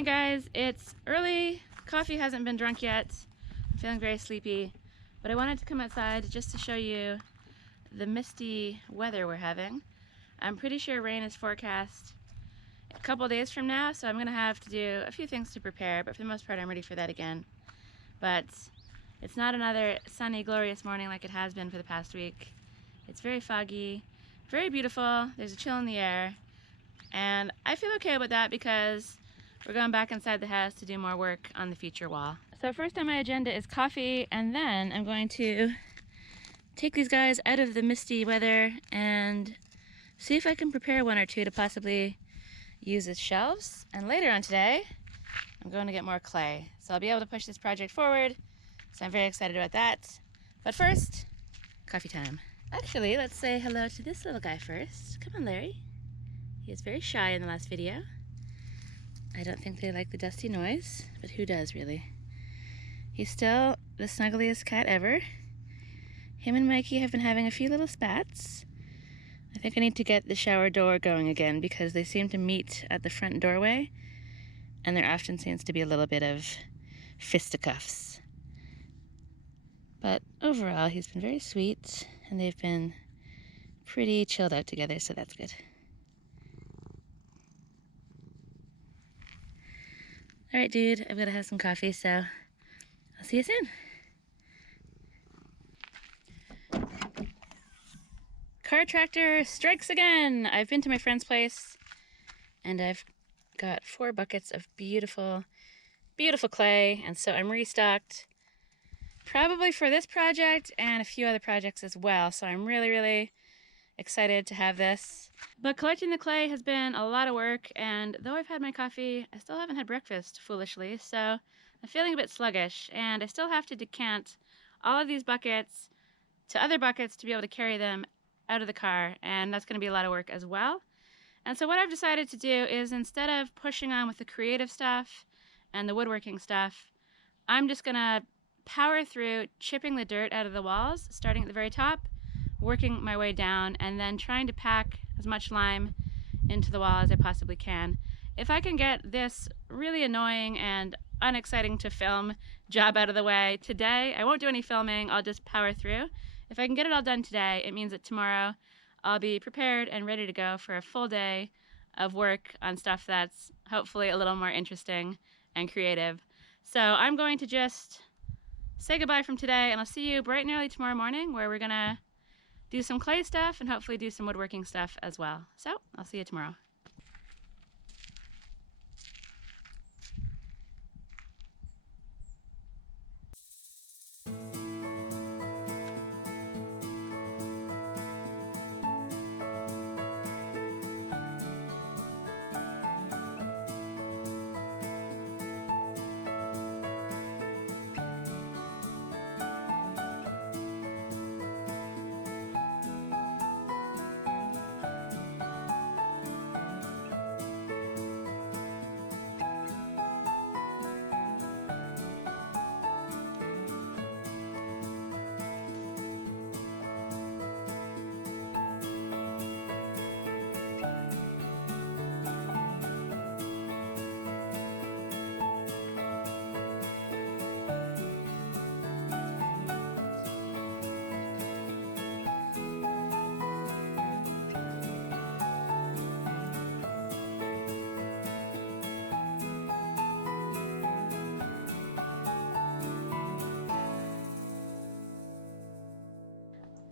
morning, guys. It's early. Coffee hasn't been drunk yet. I'm feeling very sleepy, but I wanted to come outside just to show you the misty weather we're having. I'm pretty sure rain is forecast a couple days from now, so I'm gonna have to do a few things to prepare, but for the most part I'm ready for that again. But it's not another sunny, glorious morning like it has been for the past week. It's very foggy, very beautiful. There's a chill in the air, and I feel okay about that because we're going back inside the house to do more work on the feature wall. So first on my agenda is coffee, and then I'm going to take these guys out of the misty weather and see if I can prepare one or two to possibly use as shelves. And later on today, I'm going to get more clay. So I'll be able to push this project forward. So I'm very excited about that. But first, coffee time. Actually, let's say hello to this little guy first. Come on, Larry. He was very shy in the last video. I don't think they like the dusty noise, but who does really? He's still the snuggliest cat ever. Him and Mikey have been having a few little spats. I think I need to get the shower door going again because they seem to meet at the front doorway, and there often seems to be a little bit of fisticuffs. But overall, he's been very sweet, and they've been pretty chilled out together, so that's good. All right, dude, I've got to have some coffee, so I'll see you soon. Car tractor strikes again. I've been to my friend's place, and I've got 4 buckets of beautiful, beautiful clay, and so I'm restocked, probably for this project and a few other projects as well. So I'm really, really excited to have this. But collecting the clay has been a lot of work, and though I've had my coffee, I still haven't had breakfast, foolishly, so I'm feeling a bit sluggish, and I still have to decant all of these buckets to other buckets to be able to carry them out of the car, and that's going to be a lot of work as well. And so what I've decided to do is, instead of pushing on with the creative stuff and the woodworking stuff, I'm just going to power through chipping the dirt out of the walls, starting at the very top, working my way down, and then trying to pack as much lime into the wall as I possibly can. If I can get this really annoying and unexciting to film job out of the way today, I won't do any filming, I'll just power through. If I can get it all done today, it means that tomorrow I'll be prepared and ready to go for a full day of work on stuff that's hopefully a little more interesting and creative. So I'm going to just say goodbye from today, and I'll see you bright and early tomorrow morning, where we're gonna do some clay stuff and hopefully do some woodworking stuff as well. So I'll see you tomorrow.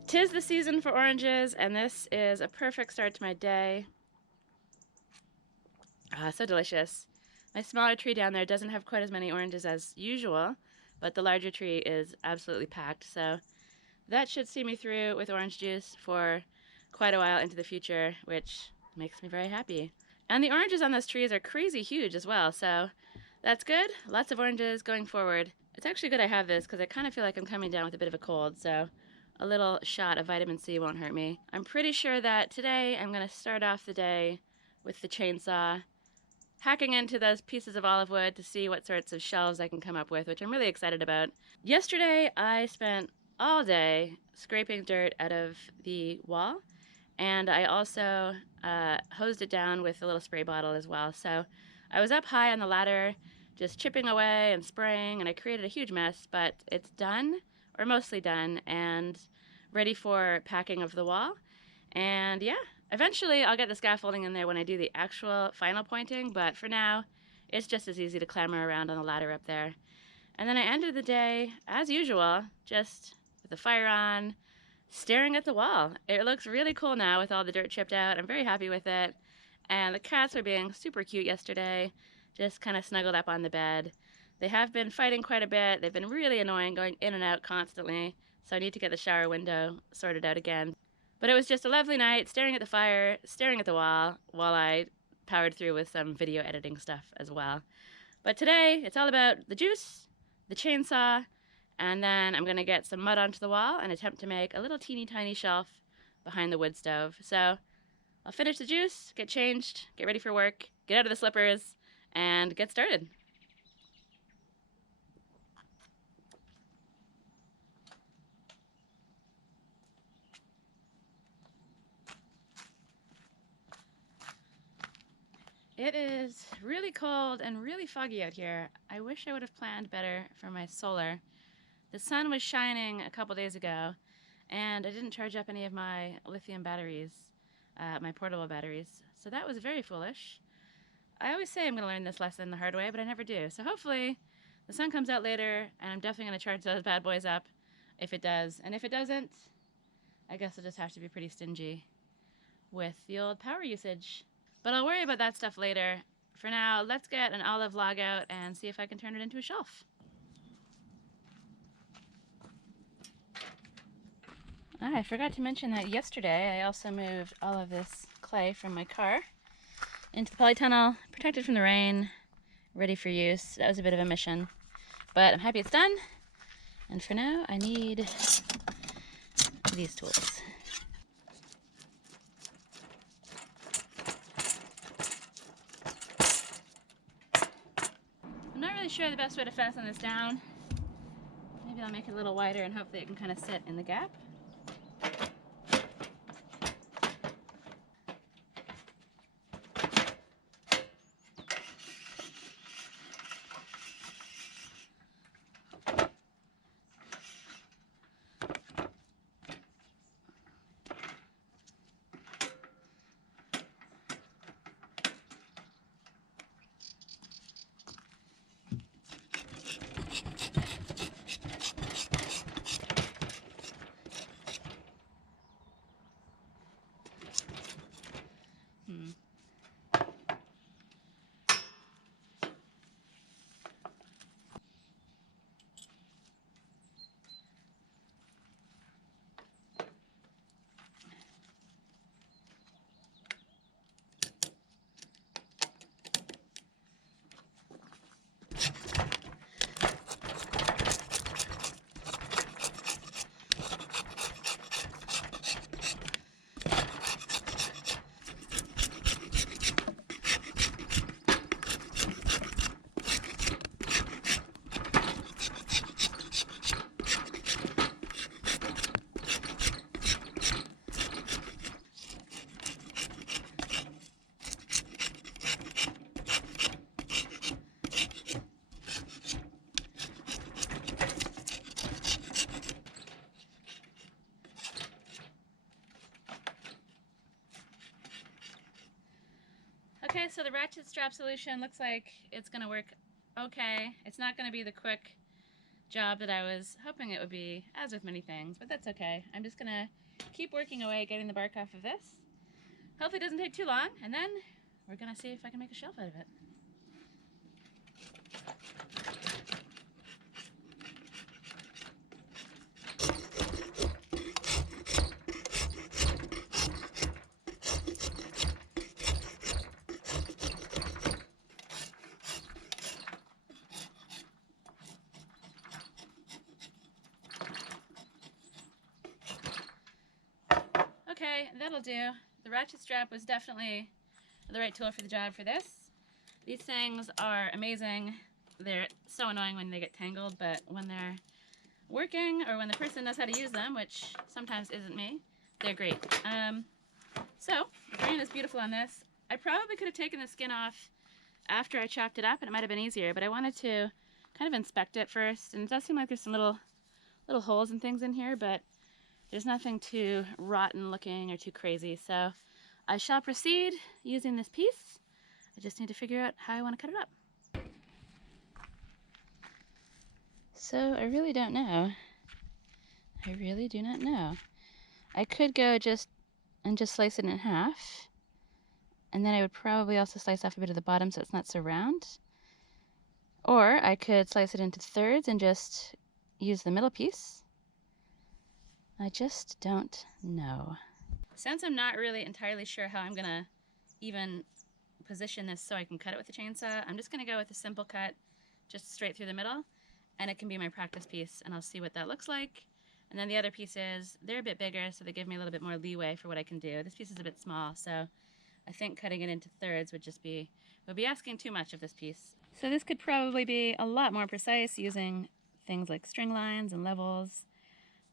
Tis the season for oranges, and this is a perfect start to my day. Ah, so delicious. My smaller tree down there doesn't have quite as many oranges as usual, but the larger tree is absolutely packed, so that should see me through with orange juice for quite a while into the future, which makes me very happy. And the oranges on those trees are crazy huge as well, so that's good. Lots of oranges going forward. It's actually good I have this because I kind of feel like I'm coming down with a bit of a cold, so a little shot of vitamin C won't hurt me. I'm pretty sure that today I'm going to start off the day with the chainsaw, hacking into those pieces of olive wood to see what sorts of shelves I can come up with, which I'm really excited about. Yesterday I spent all day scraping dirt out of the wall, and I also hosed it down with a little spray bottle as well. So I was up high on the ladder, just chipping away and spraying, and I created a huge mess, but it's done, or mostly done, and ready for packing of the wall. And yeah, eventually I'll get the scaffolding in there when I do the actual final pointing, but for now, it's just as easy to clamber around on the ladder up there. And then I ended the day, as usual, just with the fire on, staring at the wall. It looks really cool now with all the dirt chipped out. I'm very happy with it. And the cats were being super cute yesterday, just kind of snuggled up on the bed. They have been fighting quite a bit. They've been really annoying, going in and out constantly, so I need to get the shower window sorted out again. But it was just a lovely night, staring at the fire, staring at the wall, while I powered through with some video editing stuff as well. But today, it's all about the juice, the chainsaw, and then I'm going to get some mud onto the wall and attempt to make a little teeny tiny shelf behind the wood stove. So I'll finish the juice, get changed, get ready for work, get out of the slippers, and get started. It is really cold and really foggy out here. I wish I would have planned better for my solar. The sun was shining a couple days ago, and I didn't charge up any of my lithium batteries, my portable batteries, so that was very foolish. I always say I'm going to learn this lesson the hard way, but I never do. So hopefully the sun comes out later, and I'm definitely going to charge those bad boys up if it does. And if it doesn't, I guess I'll just have to be pretty stingy with the old power usage. But I'll worry about that stuff later. For now, let's get an olive log out and see if I can turn it into a shelf. I forgot to mention that yesterday I also moved all of this clay from my car into the polytunnel, protected from the rain, ready for use. That was a bit of a mission, but I'm happy it's done. And for now, I need these tools. I'm not really sure the best way to fasten this down. Maybe I'll make it a little wider and hopefully it can kind of sit in the gap. Okay, so the ratchet strap solution looks like it's going to work okay. It's not going to be the quick job that I was hoping it would be, as with many things, but that's okay. I'm just going to keep working away getting the bark off of this. Hopefully it doesn't take too long, and then we're going to see if I can make a shelf out of it. Okay, that'll do. The ratchet strap was definitely the right tool for the job for this. These things are amazing. They're so annoying when they get tangled, but when they're working or when the person knows how to use them, which sometimes isn't me, they're great. So, the grain is beautiful on this. I probably could have taken the skin off after I chopped it up and it might have been easier, but I wanted to kind of inspect it first. And it does seem like there's some little holes and things in here, but there's nothing too rotten looking or too crazy. So I shall proceed using this piece. I just need to figure out how I want to cut it up. So I really don't know. I really do not know. I could go just slice it in half, and then I would probably also slice off a bit of the bottom so it's not so round. Or I could slice it into thirds and just use the middle piece. I just don't know. Since I'm not really entirely sure how I'm gonna even position this so I can cut it with the chainsaw, I'm just gonna go with a simple cut, just straight through the middle, and it can be my practice piece, and I'll see what that looks like. And then the other pieces, they're a bit bigger, so they give me a little bit more leeway for what I can do. This piece is a bit small, so I think cutting it into thirds would be asking too much of this piece. So this could probably be a lot more precise using things like string lines and levels,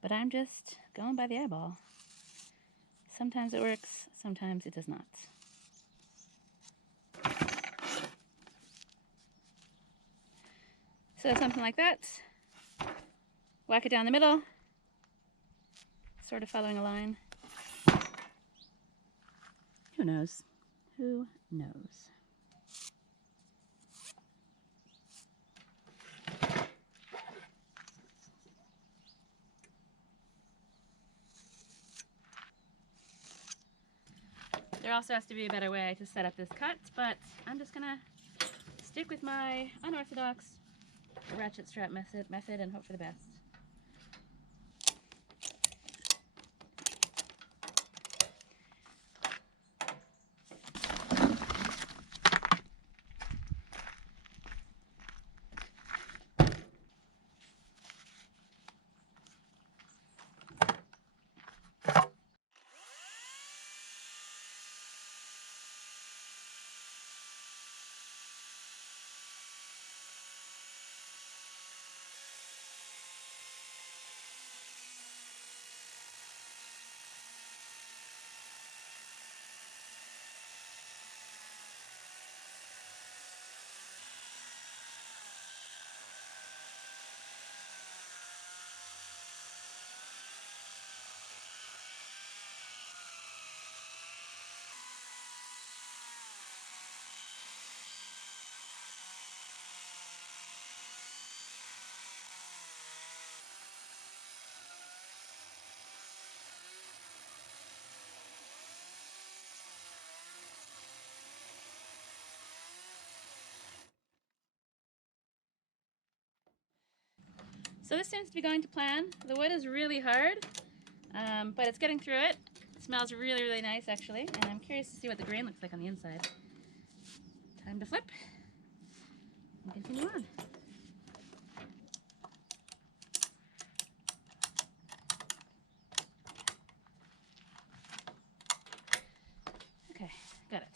but I'm just going by the eyeball. Sometimes it works, sometimes it does not. So something like that. Whack it down the middle, sort of following a line. Who knows? Who knows? There also has to be a better way to set up this cut, but I'm just gonna stick with my unorthodox ratchet strap method and hope for the best. So this seems to be going to plan. The wood is really hard, but it's getting through it. It smells really, really nice actually, and I'm curious to see what the grain looks like on the inside. Time to flip and continue on. Okay, got it.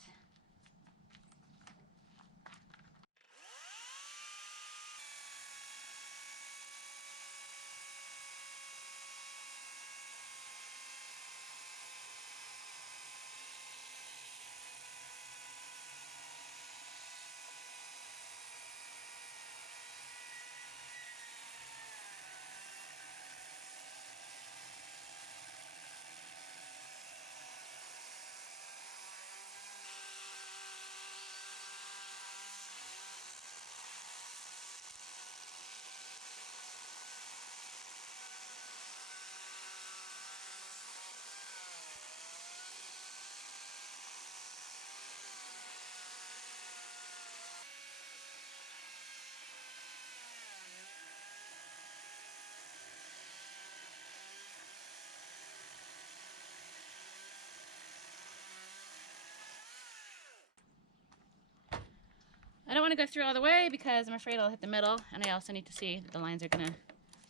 I don't want to go through all the way because I'm afraid I'll hit the middle, and I also need to see that the lines are gonna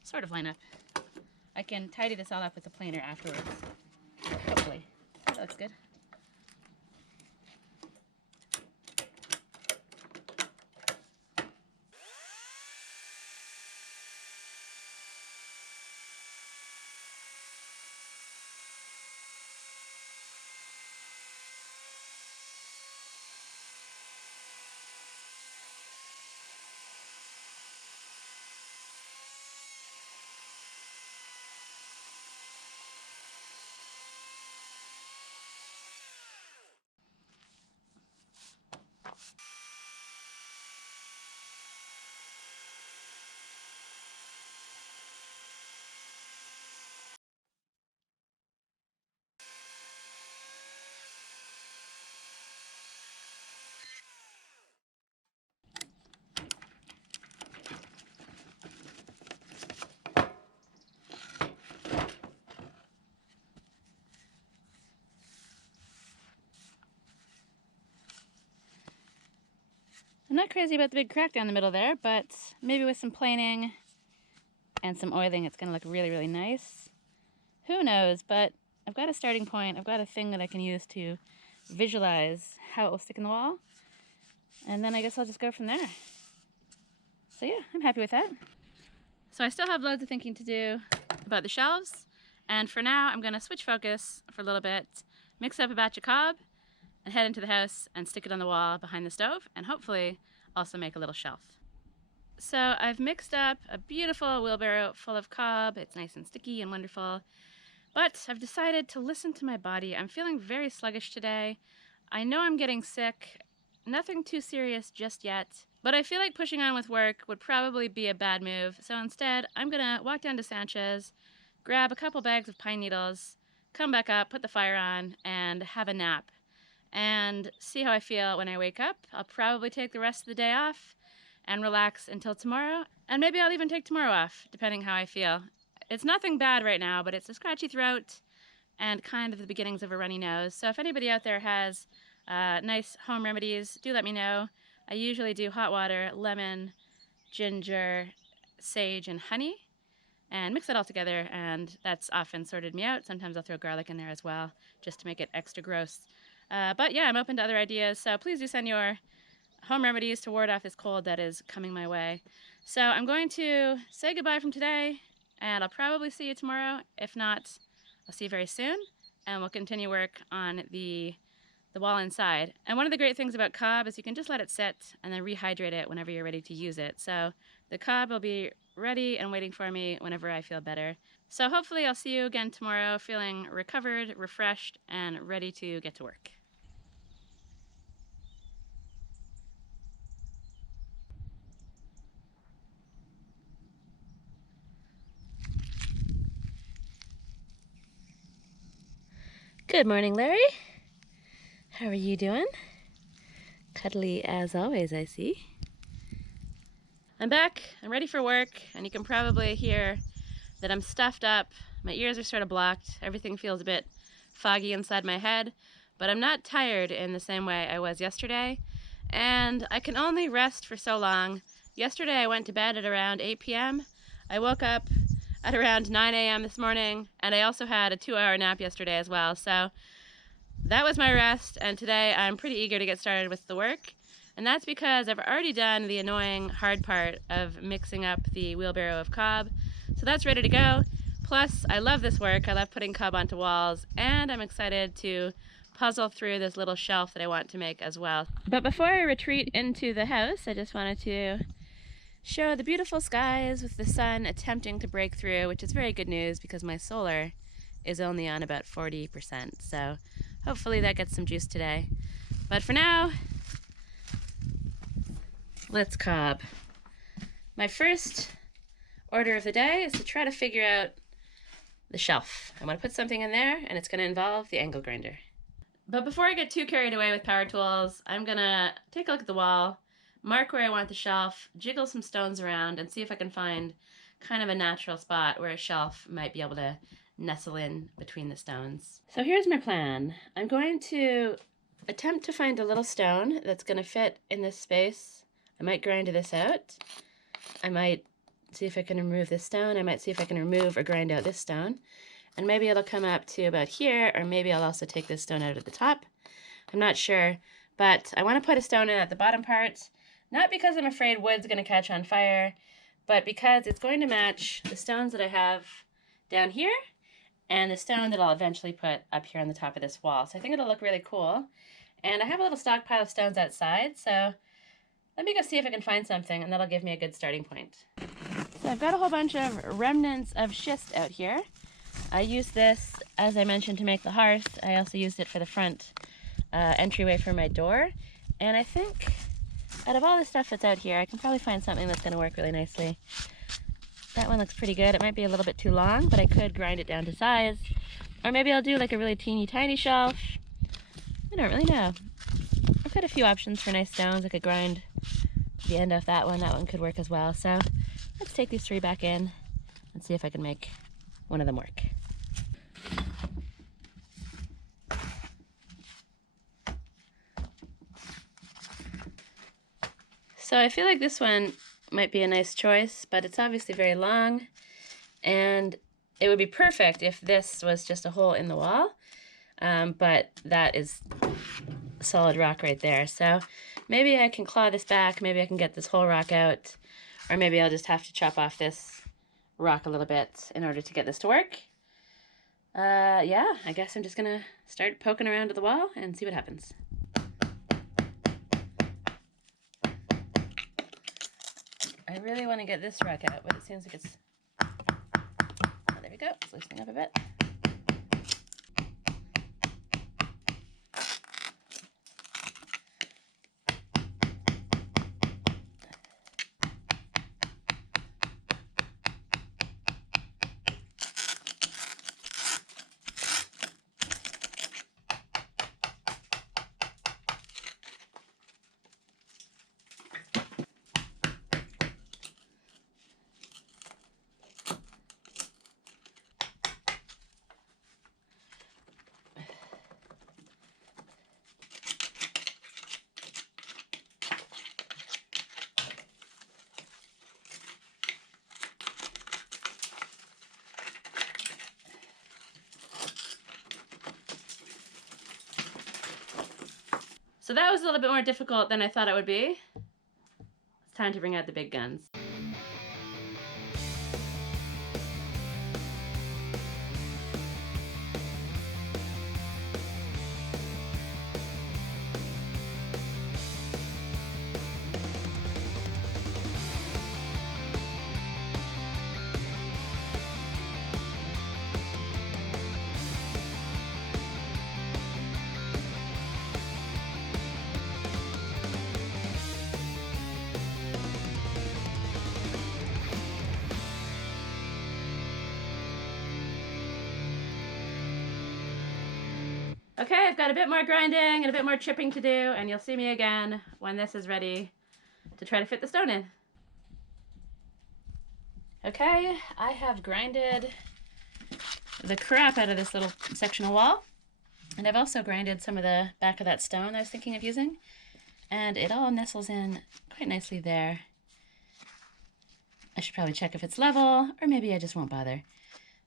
sort of line up. I can tidy this all up with a planer afterwards, hopefully. That looks good. I'm not crazy about the big crack down the middle there, but maybe with some planing and some oiling it's going to look really, really nice. Who knows, but I've got a starting point. I've got a thing that I can use to visualize how it will stick in the wall. And then I guess I'll just go from there. So yeah, I'm happy with that. So I still have loads of thinking to do about the shelves. And for now, I'm going to switch focus for a little bit, mix up a batch of cob, and head into the house and stick it on the wall behind the stove, and hopefully also make a little shelf. So I've mixed up a beautiful wheelbarrow full of cob. It's nice and sticky and wonderful. But I've decided to listen to my body. I'm feeling very sluggish today. I know I'm getting sick. Nothing too serious just yet. But I feel like pushing on with work would probably be a bad move. So instead, I'm gonna walk down to Sanchez, grab a couple bags of pine needles, come back up, put the fire on, and have a nap. And see how I feel when I wake up. I'll probably take the rest of the day off and relax until tomorrow. And maybe I'll even take tomorrow off, depending how I feel. It's nothing bad right now, but it's a scratchy throat and kind of the beginnings of a runny nose. So if anybody out there has nice home remedies, do let me know. I usually do hot water, lemon, ginger, sage, and honey, and mix it all together, and that's often sorted me out. Sometimes I'll throw garlic in there as well, just to make it extra gross. But yeah, I'm open to other ideas, so please do send your home remedies to ward off this cold that is coming my way. So I'm going to say goodbye from today, and I'll probably see you tomorrow. If not, I'll see you very soon, and we'll continue work on the wall inside. And one of the great things about cob is you can just let it sit and then rehydrate it whenever you're ready to use it. So the cob will be ready and waiting for me whenever I feel better. So hopefully I'll see you again tomorrow feeling recovered, refreshed, and ready to get to work. Good morning, Larry. How are you doing? Cuddly as always, I see. I'm back, I'm ready for work, and you can probably hear that I'm stuffed up. My ears are sort of blocked. Everything feels a bit foggy inside my head, but I'm not tired in the same way I was yesterday, and I can only rest for so long. Yesterday I went to bed at around 8 p.m. I woke up at around 9 a.m. this morning, and I also had a 2-hour nap yesterday as well, so that was my rest, and today I'm pretty eager to get started with the work. And that's because I've already done the annoying hard part of mixing up the wheelbarrow of cob. So that's ready to go. Plus, I love this work. I love putting cob onto walls, and I'm excited to puzzle through this little shelf that I want to make as well. But before I retreat into the house, I just wanted to show the beautiful skies with the sun attempting to break through, which is very good news because my solar is only on about 40%. So hopefully that gets some juice today. But for now, let's cob. My first order of the day is to try to figure out the shelf. I want to put something in there, and it's going to involve the angle grinder. But before I get too carried away with power tools, I'm going to take a look at the wall, mark where I want the shelf, jiggle some stones around, and see if I can find kind of a natural spot where a shelf might be able to nestle in between the stones. So here's my plan. I'm going to attempt to find a little stone that's going to fit in this space. I might grind this out. I might see if I can remove this stone. I might see if I can remove or grind out this stone. And maybe it'll come up to about here, or maybe I'll also take this stone out at the top. I'm not sure, but I want to put a stone in at the bottom part, not because I'm afraid wood's going to catch on fire, but because it's going to match the stones that I have down here and the stone that I'll eventually put up here on the top of this wall. So I think it'll look really cool. And I have a little stockpile of stones outside, so let me go see if I can find something, and that'll give me a good starting point. So I've got a whole bunch of remnants of schist out here. I used this, as I mentioned, to make the hearth. I also used it for the front entryway for my door. And I think out of all the stuff that's out here, I can probably find something that's going to work really nicely. That one looks pretty good. It might be a little bit too long, but I could grind it down to size. Or maybe I'll do like a really teeny tiny shelf. I don't really know. I've got a few options for nice stones. I could grind the end off that one. That one could work as well. So let's take these 3 back in and see if I can make one of them work. So I feel like this one might be a nice choice, but it's obviously very long, and it would be perfect if this was just a hole in the wall, but that is solid rock right there. So maybe I can claw this back, maybe I can get this whole rock out, or maybe I'll just have to chop off this rock a little bit in order to get this to work. Yeah, I guess I'm just gonna start poking around at the wall and see what happens. I really want to get this rock out, but it seems like it's... Oh, there we go. It's loosening up a bit. So that was a little bit more difficult than I thought it would be. It's time to bring out the big guns. Okay, I've got a bit more grinding and a bit more chipping to do, and you'll see me again when this is ready to try to fit the stone in. Okay, I have grinded the crap out of this little section of wall, and I've also grinded some of the back of that stone I was thinking of using, and it all nestles in quite nicely there. I should probably check if it's level, or maybe I just won't bother.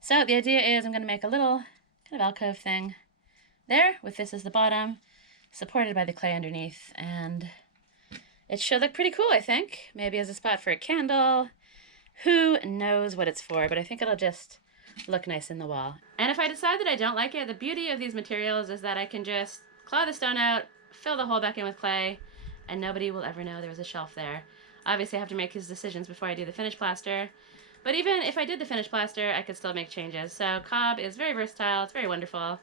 So the idea is I'm going to make a little kind of alcove thing there, with this as the bottom, supported by the clay underneath, and it should look pretty cool, I think. Maybe as a spot for a candle. Who knows what it's for, but I think it'll just look nice in the wall. And if I decide that I don't like it, the beauty of these materials is that I can just claw the stone out, fill the hole back in with clay, and nobody will ever know there was a shelf there. Obviously I have to make these decisions before I do the finished plaster, but even if I did the finished plaster, I could still make changes. So cob is very versatile, it's very wonderful.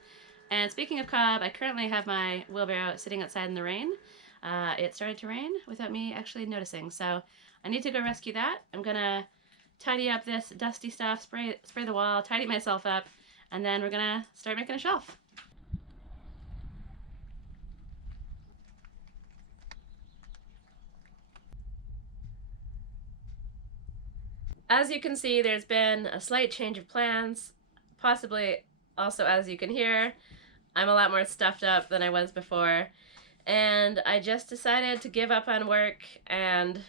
And speaking of cob, I currently have my wheelbarrow sitting outside in the rain. It started to rain without me actually noticing, so I need to go rescue that. I'm gonna tidy up this dusty stuff, spray the wall, tidy myself up, and then we're gonna start making a shelf. As you can see, there's been a slight change of plans, possibly also as you can hear. I'm a lot more stuffed up than I was before, and I just decided to give up on work and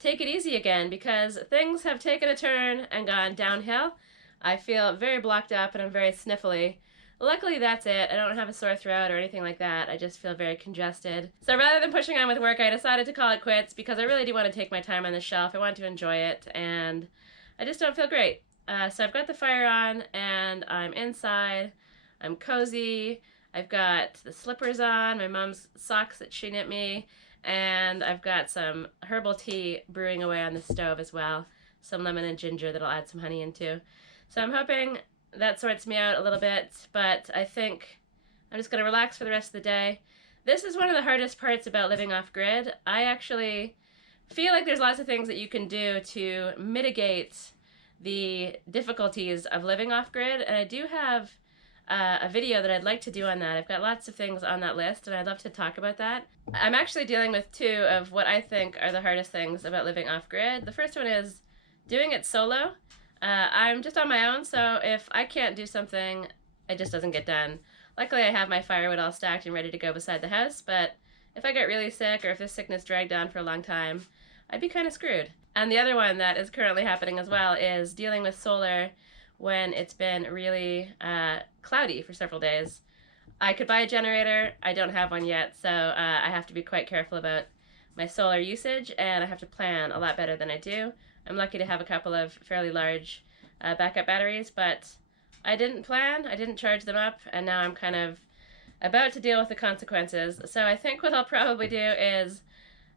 take it easy again because things have taken a turn and gone downhill. I feel very blocked up and I'm very sniffly. Luckily that's it. I don't have a sore throat or anything like that. I just feel very congested. So rather than pushing on with work, I decided to call it quits because I really do want to take my time on the shelf. I want to enjoy it, and I just don't feel great. So I've got the fire on and I'm inside. I'm cozy. I've got the slippers on, my mom's socks that she knit me, and I've got some herbal tea brewing away on the stove as well. Some lemon and ginger that I'll add some honey into. So I'm hoping that sorts me out a little bit, but I think I'm just going to relax for the rest of the day. This is one of the hardest parts about living off-grid. I actually feel like there's lots of things that you can do to mitigate the difficulties of living off-grid, and I do have a video that I'd like to do on that. I've got lots of things on that list, and I'd love to talk about that. I'm actually dealing with two of what I think are the hardest things about living off-grid. The first one is doing it solo. I'm just on my own, so if I can't do something, it just doesn't get done. Luckily, I have my firewood all stacked and ready to go beside the house, but if I get really sick or if this sickness dragged on for a long time, I'd be kind of screwed. And the other one that is currently happening as well is dealing with solar when it's been really cloudy for several days. I could buy a generator. I don't have one yet, so I have to be quite careful about my solar usage, and I have to plan a lot better than I do. I'm lucky to have a couple of fairly large backup batteries, but I didn't plan, I didn't charge them up, and now I'm kind of about to deal with the consequences. So I think what I'll probably do is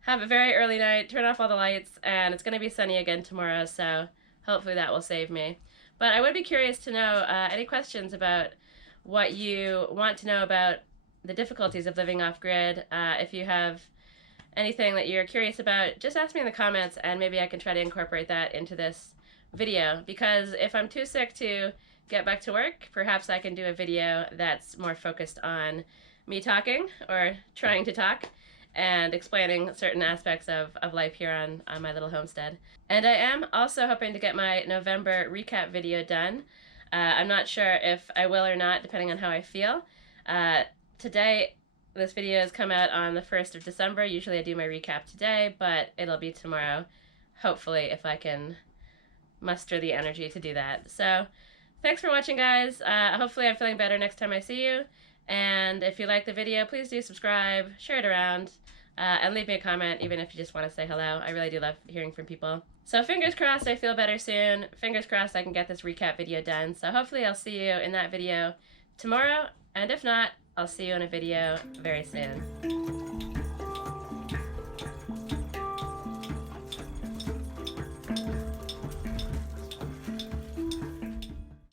have a very early night, turn off all the lights, and it's going to be sunny again tomorrow, so hopefully that will save me. But I would be curious to know any questions about what you want to know about the difficulties of living off-grid. If you have anything that you're curious about, just ask me in the comments and maybe I can try to incorporate that into this video. Because if I'm too sick to get back to work, perhaps I can do a video that's more focused on me talking or trying to talk and explaining certain aspects of life here on my little homestead. And I am also hoping to get my November recap video done. I'm not sure if I will or not, depending on how I feel. Today, this video has come out on the 1st of December. Usually I do my recap today, but it'll be tomorrow, hopefully, if I can muster the energy to do that. So, thanks for watching, guys. Hopefully I'm feeling better next time I see you. And if you like the video, please do subscribe, share it around, and leave me a comment, even if you just want to say hello. I really do love hearing from people. So fingers crossed I feel better soon. Fingers crossed I can get this recap video done. So hopefully I'll see you in that video tomorrow. And if not, I'll see you in a video very soon.